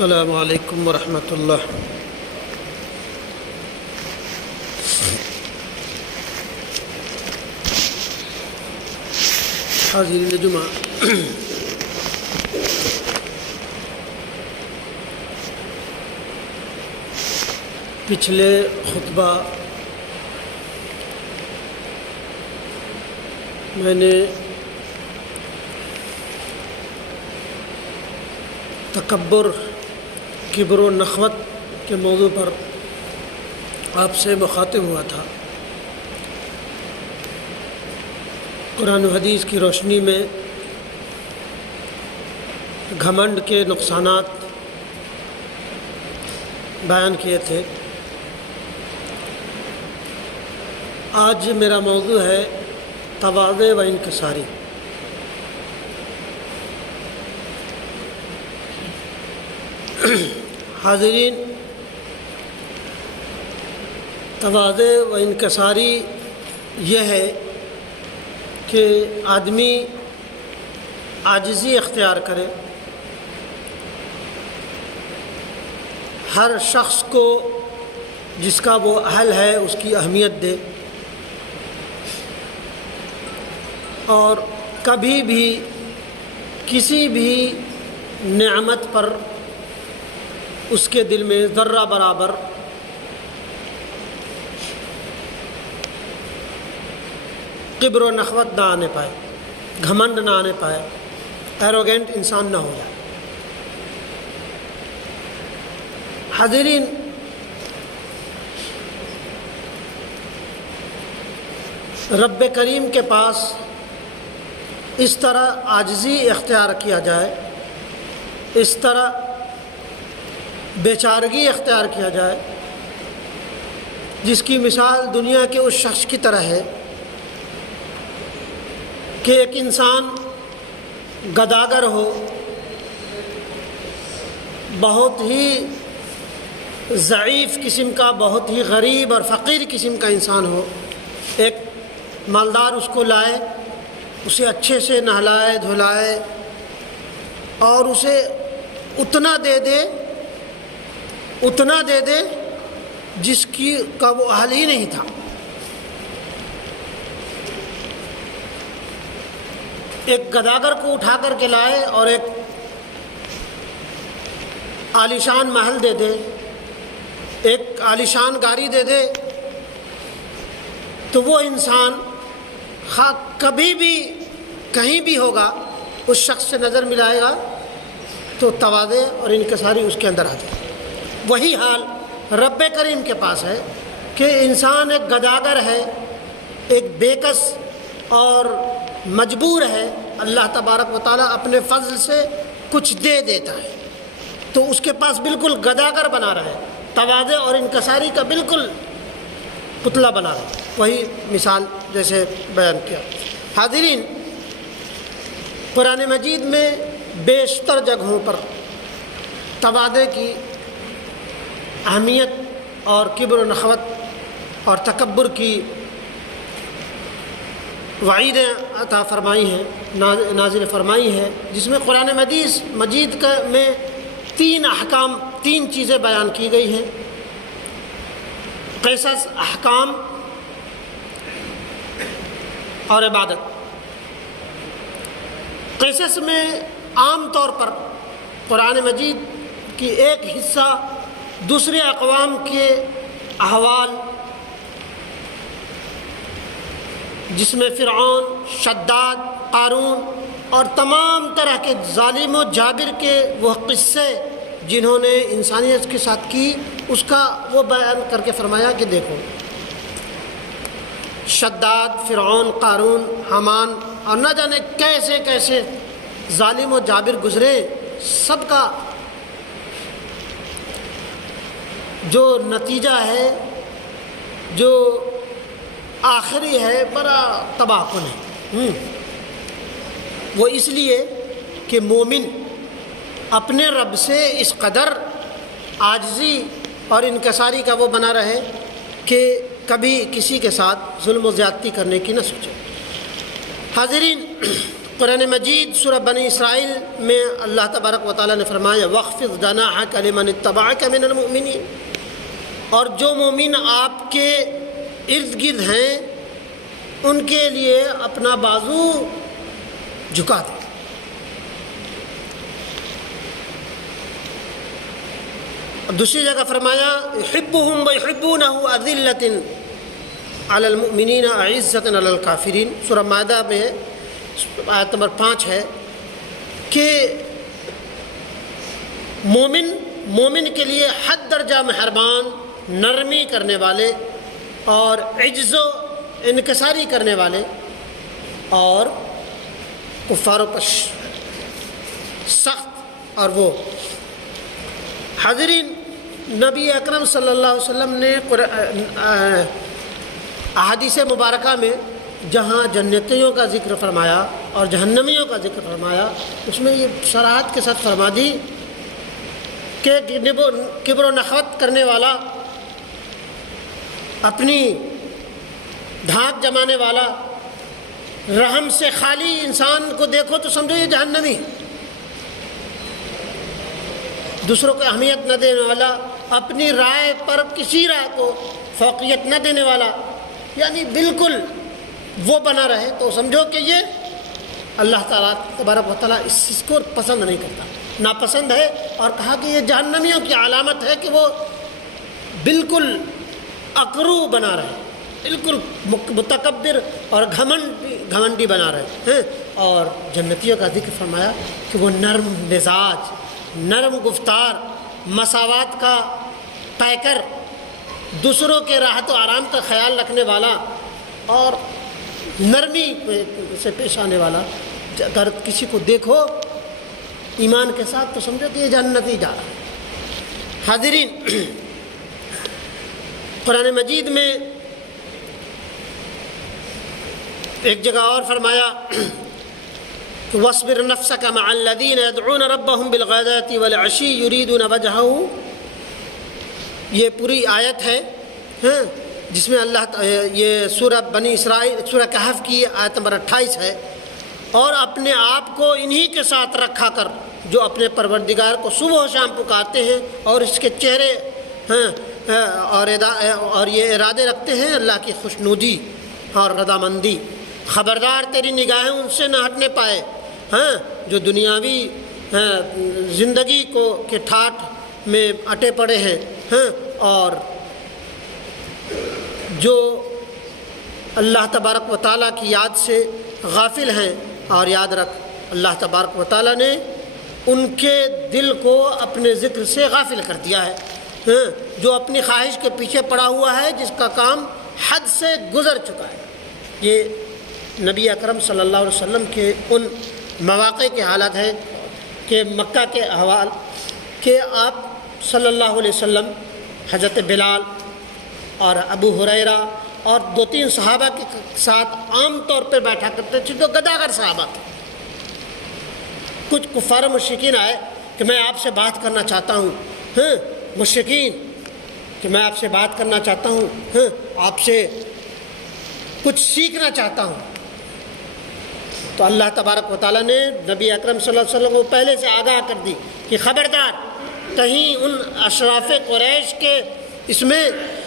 السلام علیکم ورحمۃ اللہ۔ حاضرین جمعہ، پچھلے خطبہ میں نے تکبر، کبر و نخوت کے موضوع پر آپ سے مخاطب ہوا تھا۔ قرآن و حدیث کی روشنی میں گھمنڈ کے نقصانات بیان کیے تھے۔ آج میرا موضوع ہے تواضع و انکساری۔ حاضرین، تواضع و انکساری یہ ہے کہ آدمی عاجزی اختیار کرے، ہر شخص کو جس کا وہ اہل ہے اس کی اہمیت دے، اور کبھی بھی کسی بھی نعمت پر اس کے دل میں ذرہ برابر کبر و نخوت نہ آنے پائے، گھمنڈ نہ آنے پائے، ایروگینٹ انسان نہ ہو جائے۔ حاضرین، رب کریم کے پاس اس طرح عاجزی اختیار کیا جائے، اس طرح بیچارگی اختیار کیا جائے، جس کی مثال دنیا کے اس شخص کی طرح ہے کہ ایک انسان گداگر ہو، بہت ہی ضعیف قسم کا، بہت ہی غریب اور فقیر قسم کا انسان ہو، ایک مالدار اس کو لائے، اسے اچھے سے نہلائے دھلائے اور اسے اتنا دے دے جس کی کا وہ اہل ہی نہیں تھا۔ ایک گداگر کو اٹھا کر کے لائے اور ایک عالیشان محل دے دے، ایک عالیشان گاڑی دے دے، تو وہ انسان کبھی بھی کہیں بھی ہوگا اس شخص سے نظر ملائے گا تو تواضع اور انکساری اس کے اندر آ جائے۔ وہی حال رب کریم کے پاس ہے کہ انسان ایک گداگر ہے، ایک بیکس اور مجبور ہے، اللہ تبارک و تعالیٰ اپنے فضل سے کچھ دے دیتا ہے تو اس کے پاس بالکل گداگر بنا رہا ہے، تواضع اور انکساری کا بالکل پتلا بنا رہا ہے۔ وہی مثال جیسے بیان کیا۔ حاضرین، قرآن مجید میں بیشتر جگہوں پر تواضع کی اہمیت اور کبر و نخوت اور تکبر کی وعیدیں عطا فرمائی ہیں، نازل فرمائی ہیں، جس میں قرآن مجید میں تین چیزیں بیان کی گئی ہیں: قصص، احکام اور عبادت۔ قصص میں عام طور پر قرآن مجید کی ایک حصہ دوسرے اقوام کے احوال، جس میں فرعون، شداد، قارون اور تمام طرح کے ظالم و جابر کے وہ قصے جنہوں نے انسانیت کے ساتھ کی، اس کا وہ بیان کر کے فرمایا کہ دیکھو شداد، فرعون، قارون، حامان اور نہ جانے کیسے کیسے ظالم و جابر گزرے، سب کا جو نتیجہ ہے، جو آخری ہے، بڑا تباہ کن ہے۔ وہ اس لیے کہ مومن اپنے رب سے اس قدر عاجزی اور انکساری کا وہ بنا رہے کہ کبھی کسی کے ساتھ ظلم و زیادتی کرنے کی نہ سوچے۔ حاضرین، قرآن مجید سورہ بنی اسرائیل میں اللہ تبارک و تعالیٰ نے فرمایا وَاخْفِضْ جَنَاحَكَ لِمَنِ اتَّبَعَكَ مِنَ الْمُؤْمِنِينَ، اور جو مومن آپ کے ارد گرد ہیں ان کے لیے اپنا بازو جھکا دیں۔ دوسری جگہ فرمایا يُحِبُّهُمْ وَيُحِبُّونَهُ أَذِلَّةٍ عَلَى الْمُؤْمِنِينَ أَعِزَّةٍ عَلَى الْكَافِرِينَ، سورہ مائدہ میں آیت نمبر 5 ہے کہ مومن کے لیے حد درجہ مہربان، نرمی کرنے والے اور عجز و انکساری کرنے والے، اور کفاروں پر سخت اور وہ۔ حاضرین، نبی اکرم صلی اللہ علیہ وسلم نے احادیث مبارکہ میں جہاں جنتیوں کا ذکر فرمایا اور جہنمیوں کا ذکر فرمایا، اس میں یہ صراحت کے ساتھ فرما دی کہ کبر و نخوت کرنے والا، اپنی دھاک جمانے والا، رحم سے خالی انسان کو دیکھو تو سمجھو یہ جہنمی، دوسروں کو اہمیت نہ دینے والا، اپنی رائے پر کسی رائے کو فوقیت نہ دینے والا، یعنی بالکل وہ بنا رہے، تو سمجھو کہ یہ اللہ تعالیٰ تبارک و تعالیٰ اس چیز کو پسند نہیں کرتا، ناپسند ہے، اور کہا کہ یہ جہنمیوں کی علامت ہے کہ وہ بالکل اکرو بنا رہے، بالکل متکبر اور گھمنڈی بنا رہے ہیں۔ اور جنتیوں کا ذکر فرمایا کہ وہ نرم مزاج، نرم گفتار، مساوات کا پیکر، دوسروں کے راحت و آرام کا خیال رکھنے والا اور نرمی سے پیش آنے والا، اگر کسی کو دیکھو ایمان کے ساتھ تو سمجھو کہ یہ جنتی جا رہا ہے۔ حاضرین، قرآن مجید میں ایک جگہ اور فرمایا وَاصْبِرْ نَفْسَكَ مَعَ الَّذِينَ يَدْعُونَ رَبَّهُمْ بِالْغَدَاةِ وَالْعَشِيِّ يُرِيدُونَ وَجْهَهُ، یہ پوری آیت ہے جس میں یہ سورہ بنی اسرائیل، سورہ کہف کی آیت نمبر 28 ہے، اور اپنے آپ کو انہی کے ساتھ رکھا کر جو اپنے پروردگار کو صبح و شام پکارتے ہیں اور اس کے چہرے اور یہ ارادے رکھتے ہیں اللہ کی خوشنودی اور رضامندی۔ خبردار تیری نگاہیں ان سے نہ ہٹنے پائے جو دنیاوی زندگی کے ٹھاٹھ میں اٹے پڑے ہیں اور جو اللہ تبارک و تعالیٰ کی یاد سے غافل ہیں۔ اور یاد رکھ اللہ تبارک و تعالیٰ نے ان کے دل کو اپنے ذکر سے غافل کر دیا ہے، جو اپنی خواہش کے پیچھے پڑا ہوا ہے، جس کا کام حد سے گزر چکا ہے۔ یہ نبی اکرم صلی اللہ علیہ وسلم کے ان مواقع کے حالات ہیں کہ مکہ کے احوال کہ آپ صلی اللہ علیہ وسلم حضرت بلال اور ابو ہریرہ اور 2-3 صحابہ کے ساتھ عام طور پہ بیٹھا کرتے تھے جو گداگر صحابہ تھے۔ کچھ کفار مشرکین آئے کہ میں آپ سے بات کرنا چاہتا ہوں، مشرکین کہ میں آپ سے بات کرنا چاہتا ہوں، آپ سے کچھ سیکھنا چاہتا ہوں۔ تو اللہ تبارک و تعالیٰ نے نبی اکرم صلی اللہ علیہ وسلم کو پہلے سے آگاہ کر دی کہ خبردار کہیں ان اشراف قریش کے اس میں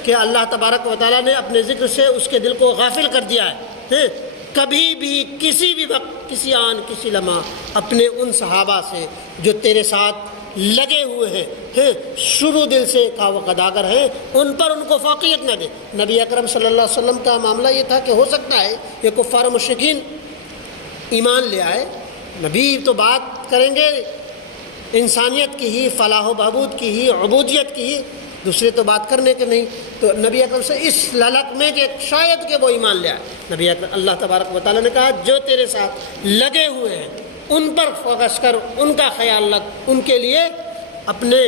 کہ اللہ تبارک و تعالیٰ نے اپنے ذکر سے اس کے دل کو غافل کر دیا ہے، کبھی بھی کسی بھی وقت کسی آن کسی لمحہ اپنے ان صحابہ سے جو تیرے ساتھ لگے ہوئے ہیں شروع دل سے کا وہ قداگر ہیں، ان پر ان کو فوقیت نہ دے۔ نبی اکرم صلی اللہ علیہ وسلم کا معاملہ یہ تھا کہ ہو سکتا ہے یہ کفار مشرکین ایمان لے آئے، نبی تو بات کریں گے انسانیت کی ہی، فلاح و بہبود کی ہی، عبودیت کی ہی، دوسرے تو بات کرنے کے نہیں۔ تو نبی اکرم سے اس للک میں کہ شاید کہ وہ ایمان لے آئے، نبی اکرم اللہ تبارک و تعالیٰ نے کہا جو تیرے ساتھ لگے ہوئے ہیں ان پر فوکس کر، ان کا خیال رکھ، ان کے لیے اپنے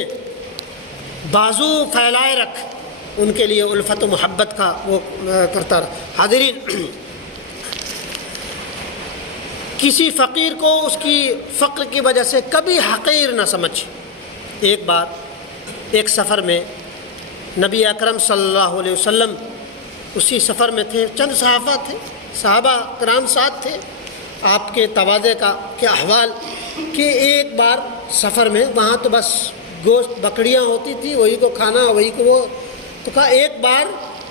بازو پھیلائے رکھ، ان کے لیے الفت و محبت کا وہ کرتا رہا۔ حاضرین، کسی فقیر کو اس کی فقر کی وجہ سے کبھی حقیر نہ سمجھ۔ ایک بار ایک سفر میں نبی اکرم صلی اللہ علیہ وسلم اسی سفر میں تھے، چند صحابہ کرام ساتھ تھے، آپ کے تواضع کے احوال کہ ایک بار سفر میں وہاں تو بس گوشت بکریاں ہوتی تھی، وہی کو کھانا وہی کو وہ، تو کہا ایک بار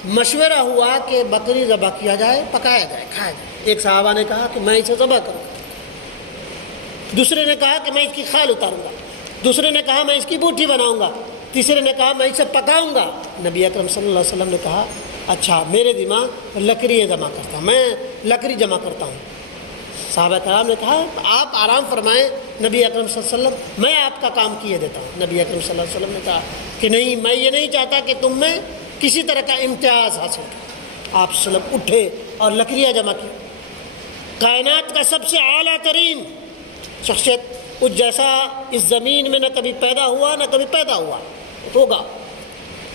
مشورہ ہوا کہ بکری ذبح کیا جائے، پکایا جائے، کھایا جائے۔ ایک صحابہ نے کہا کہ میں اسے ذبح کروں، دوسرے نے کہا کہ میں اس کی کھال اتاروں گا، دوسرے نے کہا میں اس کی بوٹی بناؤں گا، تیسرے نے کہا میں اسے پکاؤں گا۔ نبی اکرم صلی اللہ علیہ وسلم نے کہا اچھا میرے دماغ لکڑی جمع کرتا ہوں، میں لکڑی جمع کرتا ہوں۔ صحابہ کرام نے کہا آپ آرام فرمائیں نبی اکرم صلی اللہ علیہ وسلم، میں آپ کا کام کیے دیتا ہوں۔ نبی اکرم صلی اللہ علیہ وسلم نے کہا کہ نہیں، میں یہ نہیں چاہتا کہ تم میں کسی طرح کا امتیاز حاصل کرو۔ آپ صلی اللہ علیہ وسلم اٹھے اور لکڑیاں جمع کی۔ کائنات کا سب سے اعلیٰ ترین شخصیت اس جیسا اس زمین میں نہ کبھی پیدا ہوا نہ کبھی پیدا ہوا ہوگا،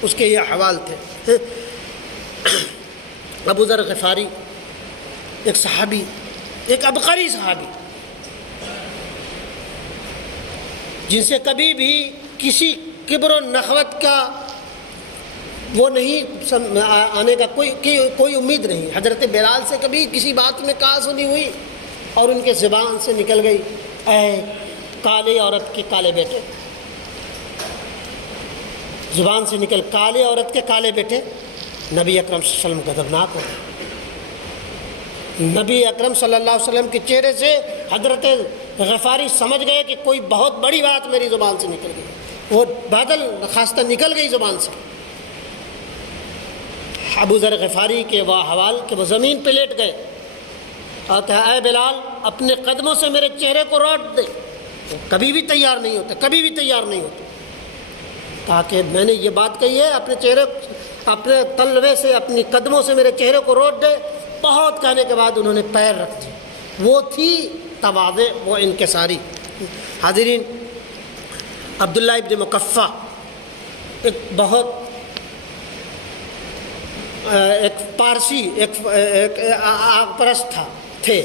اس کے یہ احوال تھے۔ ابو ذر غفاری ایک صحابی، ایک عبقری صحابی، جن سے کبھی بھی کسی کبر و نخوت کا وہ نہیں آنے کا کوئی امید نہیں۔ حضرت بلال سے کبھی کسی بات میں کہا سنی ہوئی اور ان کے زبان سے نکل گئی اے کالے عورت کے کالے بیٹے، زبان سے نکل کالے عورت کے کالے بیٹے۔ نبی اکرم صلی اللہ علیہ وسلم غضبناک ہو گئے۔ نبی اکرم صلی اللہ علیہ وسلم کے چہرے سے حضرت غفاری سمجھ گئے کہ کوئی بہت بڑی بات میری زبان سے نکل گئی، وہ بادل خواستہ نکل گئی زبان سے۔ ابو ذر غفاری کے وہ حوال کہ وہ زمین پہ لیٹ گئے اور کہا اے بلال اپنے قدموں سے میرے چہرے کو روٹ دے۔ وہ کبھی بھی تیار نہیں ہوتے، کبھی بھی تیار نہیں ہوتے۔ کہا کہ میں نے یہ بات کہی ہے، اپنے چہرے، اپنے تلوے سے، اپنی قدموں سے میرے چہرے کو روٹ دے۔ بہت کہنے کے بعد انہوں نے پیر رکھ دی۔ وہ تھی تواضع، وہ انکساری۔ حاضرین، عبداللہ ابن مکفہ ایک بہت ایک پارسی ایک آگ پرست تھے،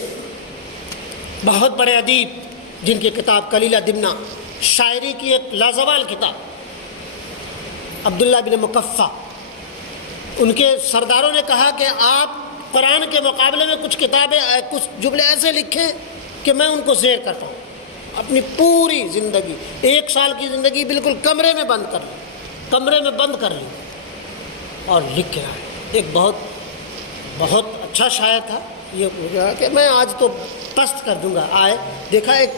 بہت بڑے ادیب، جن کی کتاب کلیلہ دمنہ، شاعری کی ایک لازوال کتاب۔ عبداللہ بن مکفہ، ان کے سرداروں نے کہا کہ آپ قرآن کے مقابلے میں کچھ کتابیں، کچھ جملے ایسے لکھیں کہ میں ان کو زیر کر پاؤں۔ اپنی پوری زندگی، 1 سال کی زندگی بالکل کمرے میں بند کر لی اور لکھ کے آئے۔ ایک بہت اچھا شاعر تھا، یہ کہا کہ میں آج تو پست کر دوں گا۔ آئے، دیکھا ایک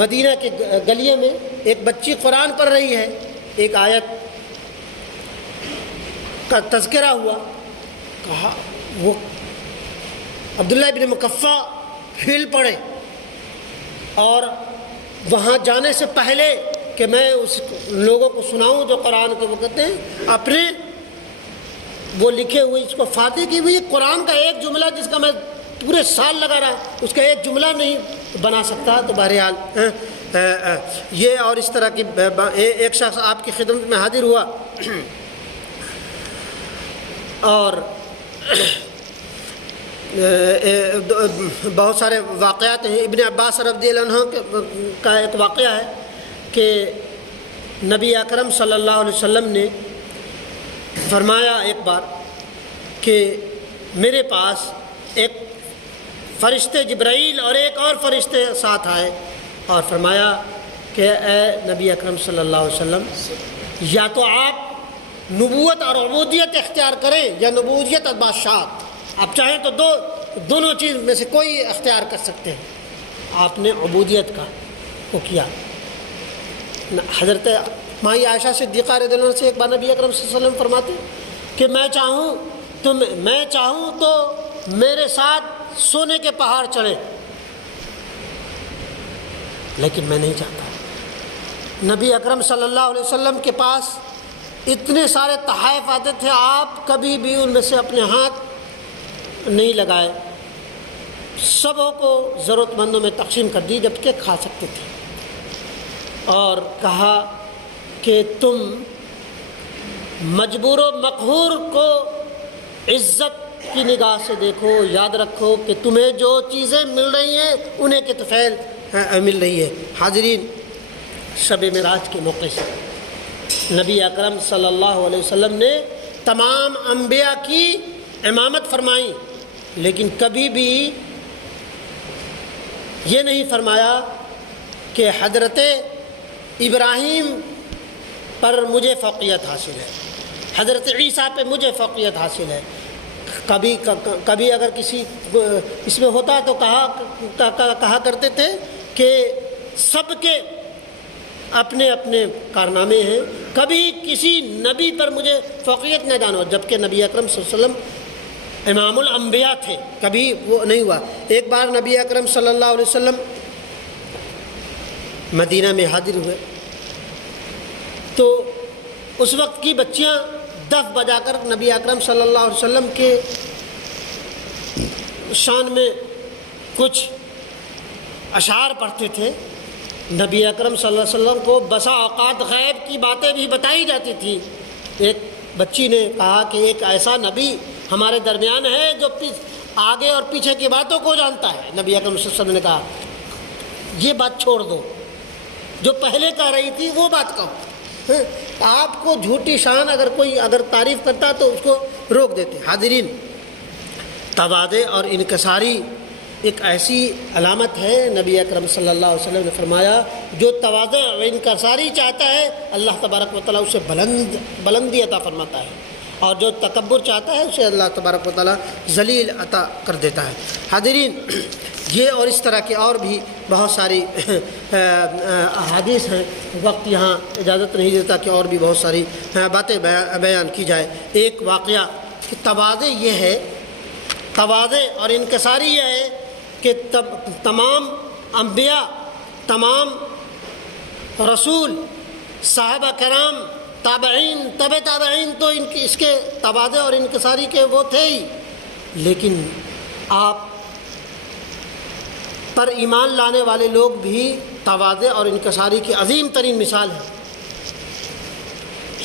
مدینہ کے گلیے میں ایک بچی قرآن پڑھ رہی ہے، ایک آیت کا تذکرہ ہوا۔ کہا وہ عبداللہ ابن مکفہ ہل پڑے اور وہاں جانے سے پہلے کہ میں اس لوگوں کو سناؤں جو قرآن کے وہ کہتے ہیں، اپنے وہ لکھے ہوئے اس کو فاتح کی ہوئی قرآن کا ایک جملہ جس کا میں پورے سال لگا رہا، اس کا ایک جملہ نہیں بنا سکتا۔ تو بہرحال یہ اور اس طرح کی ایک شخص آپ کی خدمت میں حاضر ہوا اور بہت سارے واقعات ہیں۔ ابن عباس رضی اللہ عنہ کا ایک واقعہ ہے کہ نبی اکرم صلی اللہ علیہ وسلم نے فرمایا ایک بار کہ میرے پاس ایک فرشتے جبرائیل اور ایک اور فرشتے ساتھ آئے اور فرمایا کہ اے نبی اکرم صلی اللہ علیہ وسلم، یا تو آپ نبوت اور عبودیت اختیار کریں یا نبوت اور بادشاہت، آپ چاہیں تو دونوں چیز میں سے کوئی اختیار کر سکتے ہیں۔ آپ نے عبودیت کو کیا۔ حضرت مائی عائشہ صدیقہ رضی اللہ عنہ سے ایک بار نبی اکرم صلی اللہ علیہ وسلم فرماتے کہ میں چاہوں تو میرے ساتھ سونے کے پہاڑ چڑھے، لیکن میں نہیں چاہتا۔ نبی اکرم صلی اللہ علیہ وسلم کے پاس اتنے سارے تحائف آتے تھے، آپ کبھی بھی ان میں سے اپنے ہاتھ نہیں لگائے، سبوں کو ضرورت مندوں میں تقسیم کر دی جبکہ کھا سکتے تھے، اور کہا کہ تم مجبور و مقہور کو عزت کی نگاہ سے دیکھو، یاد رکھو کہ تمہیں جو چیزیں مل رہی ہیں انہیں کے طفیل مل رہی ہے۔ حاضرین، شب معراج کے موقع سے نبی اکرم صلی اللہ علیہ وسلم نے تمام انبیاء کی امامت فرمائی، لیکن کبھی بھی یہ نہیں فرمایا کہ حضرت ابراہیم پر مجھے فوقیت حاصل ہے، حضرت عیسیٰ پہ مجھے فوقیت حاصل ہے۔ کبھی اگر کسی اس میں ہوتا تو کہا کرتے تھے کہ سب کے اپنے اپنے کارنامے ہیں، کبھی کسی نبی پر مجھے فوقیت نہ جانو، جبکہ نبی اکرم صلی اللہ علیہ وسلم امام الانبیاء تھے، کبھی وہ نہیں ہوا۔ ایک بار نبی اکرم صلی اللہ علیہ وسلم مدینہ میں حاضر ہوئے تو اس وقت کی بچیاں دف بجا کر نبی اکرم صلی اللہ علیہ وسلم کے شان میں کچھ اشعار پڑھتے تھے۔ نبی اکرم صلی اللہ علیہ وسلم کو بسا اوقات غیب کی باتیں بھی بتائی جاتی تھیں۔ ایک بچی نے کہا کہ ایک ایسا نبی ہمارے درمیان ہے جو آگے اور پیچھے کی باتوں کو جانتا ہے۔ نبی اکرم صلی اللہ علیہ وسلم نے کہا یہ بات چھوڑ دو، جو پہلے کہہ رہی تھی وہ بات کہو۔ آپ کو جھوٹی شان اگر تعریف کرتا تو اس کو روک دیتے۔ حاضرین، تواضع اور انکساری ایک ایسی علامت ہے، نبی اکرم صلی اللہ علیہ وسلم نے فرمایا جو تواضع اور انکساری چاہتا ہے اللہ تبارک و تعالیٰ اسے بلندی عطا فرماتا ہے، اور جو تکبر چاہتا ہے اسے اللہ تبارک و تعالیٰ ذلیل عطا کر دیتا ہے۔ حاضرین، یہ اور اس طرح کے اور بھی بہت ساری احادیث ہیں، وقت یہاں اجازت نہیں دیتا کہ اور بھی بہت ساری باتیں بیان کی جائے۔ ایک واقعہ کہ تواضع یہ ہے، تواضع اور انکساری یہ ہے کہ تمام انبیاء، تمام رسول، صحابہ کرام، تابعین، تابعین تو اس کے تواضع اور انکساری کے وہ تھے ہی، لیکن آپ پر ایمان لانے والے لوگ بھی تواضع اور انکساری کی عظیم ترین مثال ہیں۔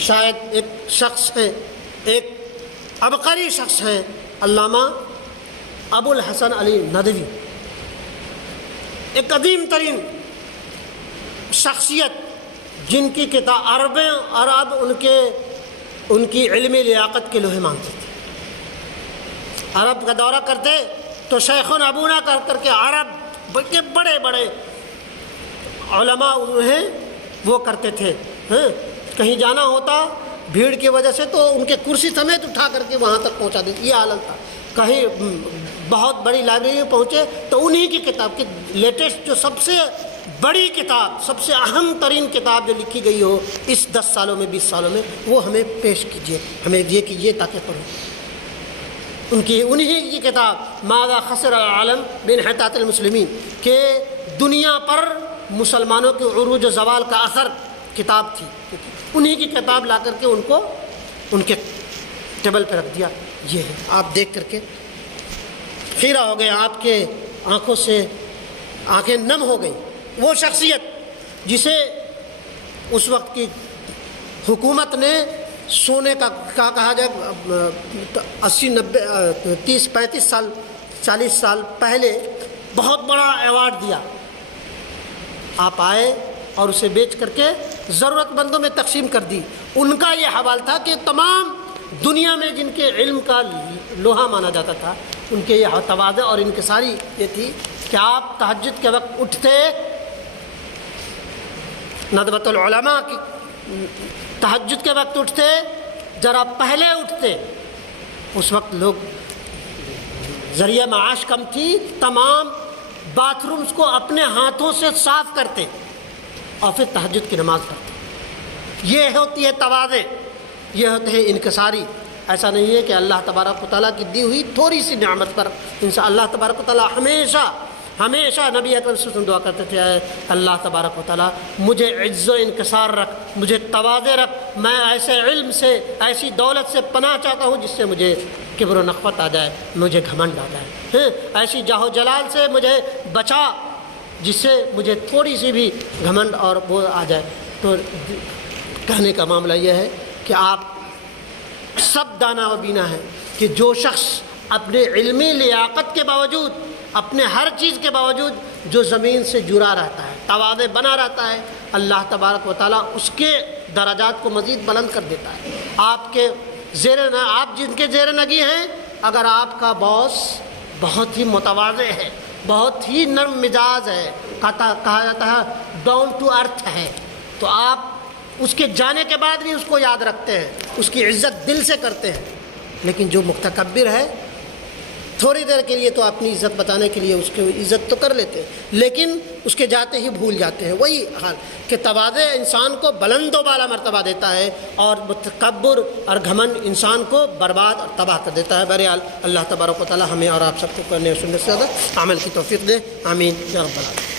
شاید ایک شخص ہیں، ایک عبقری شخص ہیں، علامہ ابو الحسن علی ندوی، ایک عظیم ترین شخصیت جن کی کتاب عرب ان کی علمی لیاقت کے لوہے مانتے تھے۔ عرب کا دورہ کرتے تو شیخون ابونا کر کے عرب کے بڑے بڑے علماء ہیں وہ کرتے تھے۔ کہیں جانا ہوتا بھیڑ کی وجہ سے تو ان کے کرسی سمیت اٹھا کر کے وہاں تک پہنچا دیتے، یہ حالت تھا۔ کہیں بہت بڑی لائبریری میں پہنچے تو انہی کی کتاب کی لیٹسٹ جو سب سے بڑی کتاب، سب سے اہم ترین کتاب جو لکھی گئی ہو اس 10 سالوں میں 20 سالوں میں، وہ ہمیں پیش کیجیے، ہمیں یہ کیجیے تاکہ پڑھیں۔ انہی کی کتاب ماذا خسر العالم بانحطاط المسلمین، کہ دنیا پر مسلمانوں کے عروج و زوال کا اثر کتاب تھی، انہی کی کتاب لا کر کے ان کو ان کے ٹیبل پہ رکھ دیا۔ یہ ہے، آپ دیکھ کر کے خیرہ ہو گئے، آپ کے آنکھوں سے آنکھیں نم ہو گئیں۔ وہ شخصیت جسے اس وقت کی حکومت نے سونے کا کہا جائے 80 90 30 35 سال 40 سال پہلے بہت بڑا ایوارڈ دیا، آپ آئے اور اسے بیچ کر کے ضرورت مندوں میں تقسیم کر دی۔ ان کا یہ حوال تھا کہ تمام دنیا میں جن کے علم کا لوہا مانا جاتا تھا ان کے یہ تواضع اور انکساری یہ تھی کہ آپ تہجد کے وقت اٹھتے، ندوۃ العلماء کی تہجد کے وقت اٹھتے، ذرا پہلے اٹھتے، اس وقت لوگ ذریعہ معاش کم تھی، تمام باتھ رومز کو اپنے ہاتھوں سے صاف کرتے اور پھر تہجد کی نماز پڑھتے۔ یہ ہوتی ہے تواضع، یہ ہوتے ہیں انکساری۔ ایسا نہیں ہے کہ اللہ تبارک و تعالیٰ کی دی ہوئی تھوڑی سی نعمت پر اللہ تبارک و تعالیٰ ہمیشہ نبی اکرم صلی اللہ علیہ وسلم دعا کرتے تھے، اللہ تبارک و تعالیٰ مجھے عز و انکسار رکھ، مجھے تواضع رکھ، میں ایسے علم سے، ایسی دولت سے پناہ چاہتا ہوں جس سے مجھے کبر و نخوت آ جائے، مجھے گھمنڈ آ جائے، ایسی جاہ و جلال سے مجھے بچا جس سے مجھے تھوڑی سی بھی گھمنڈ اور وہ آ جائے۔ تو کہنے کا معاملہ یہ ہے کہ آپ سب دانا و بینا ہے کہ جو شخص اپنے علمی لیاقت کے باوجود، اپنے ہر چیز کے باوجود جو زمین سے جڑا رہتا ہے، تواضع بنا رہتا ہے، اللہ تبارک و تعالیٰ اس کے درجات کو مزید بلند کر دیتا ہے۔ آپ جن کے زیر نگی ہیں، اگر آپ کا باس بہت ہی متواضع ہے، بہت ہی نرم مزاج ہے، کہا جاتا ہے ڈاؤن ٹو ارتھ ہے، تو آپ اس کے جانے کے بعد بھی اس کو یاد رکھتے ہیں، اس کی عزت دل سے کرتے ہیں۔ لیکن جو متکبر ہے تھوڑی دیر کے لیے تو اپنی عزت بتانے کے لیے اس کی عزت تو کر لیتے ہیں، لیکن اس کے جاتے ہی بھول جاتے ہیں۔ وہی حال کہ تواضع انسان کو بلند و بالا مرتبہ دیتا ہے، اور متکبر اور گھمنڈ انسان کو برباد اور تباہ کر دیتا ہے۔ بہرحال اللہ تبارک و تعالی ہمیں اور آپ سب کو کرنے اور سننے سے زیادہ عمل کی توفیق دے، آمین یا رب العالمین۔